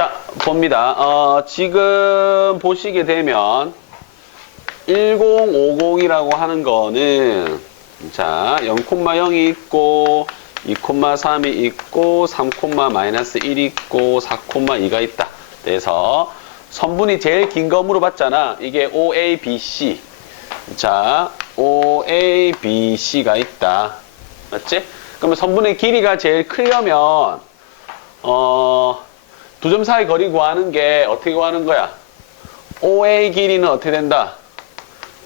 자, 봅니다. 어, 지금 보시게 되면 1050이라고 하는 거는 자, 0,0이 있고 2,3이 있고 3, 마이너스 1 있고 4,2가 있다. 그래서 선분이 제일 긴거 물어봤잖아. 이게 OABC. 자, OABC가 있다. 맞지? 그러면 선분의 길이가 제일 크려면 어, 두 점 사이 거리 구하는 게 어떻게 구하는 거야? OA 길이는 어떻게 된다?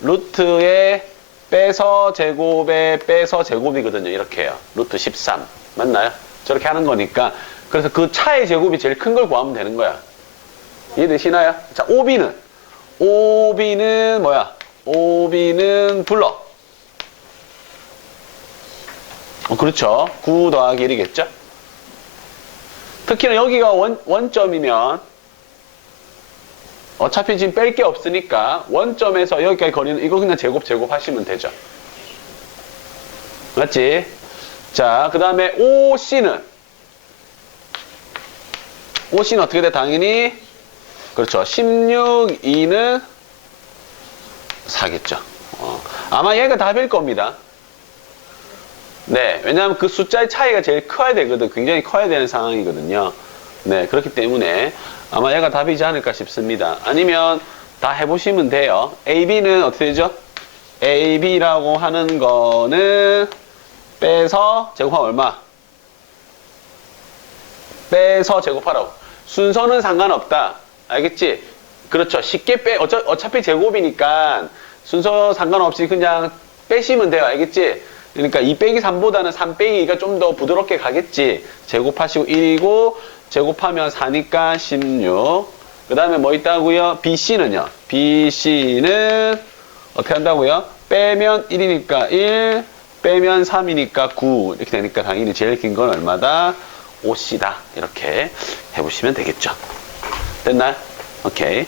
루트에 빼서 제곱에 빼서 제곱이거든요. 이렇게 해요. 루트 13. 맞나요? 저렇게 하는 거니까. 그래서 그 차의 제곱이 제일 큰 걸 구하면 되는 거야. 이해되시나요? 자, OB는? OB는 뭐야? OB는 불러. 어, 그렇죠. 9 더하기 1이겠죠? 특히나 여기가 원, 원점이면 어차피 지금 뺄 게 없으니까 원점에서 여기까지 거리는 이거 그냥 제곱 제곱 하시면 되죠. 맞지? 자, 그 다음에 OC는 OC는 어떻게 돼? 당연히 그렇죠. 16, 2는 4겠죠. 어, 아마 얘가 답일 겁니다. 네, 왜냐하면 그 숫자의 차이가 제일 커야 되거든. 굉장히 커야 되는 상황이거든요. 네, 그렇기 때문에 아마 얘가 답이지 않을까 싶습니다. 아니면 다 해보시면 돼요. AB는 어떻게 되죠? AB라고 하는 거는 빼서 제곱하면 얼마? 빼서 제곱하라고. 순서는 상관없다. 알겠지? 그렇죠. 쉽게 빼, 어차, 어차피 제곱이니까 순서 상관없이 그냥 빼시면 돼요. 알겠지? 그러니까 2 빼기 3보다는 3 빼기가 좀 더 부드럽게 가겠지. 제곱하시고 1이고, 제곱하면 4니까 16. 그 다음에 뭐 있다고요? BC는요? BC는 어떻게 한다고요? 빼면 1이니까 1, 빼면 3이니까 9. 이렇게 되니까 당연히 제일 긴 건 얼마다? 5C다. 이렇게 해보시면 되겠죠. 됐나요? 오케이.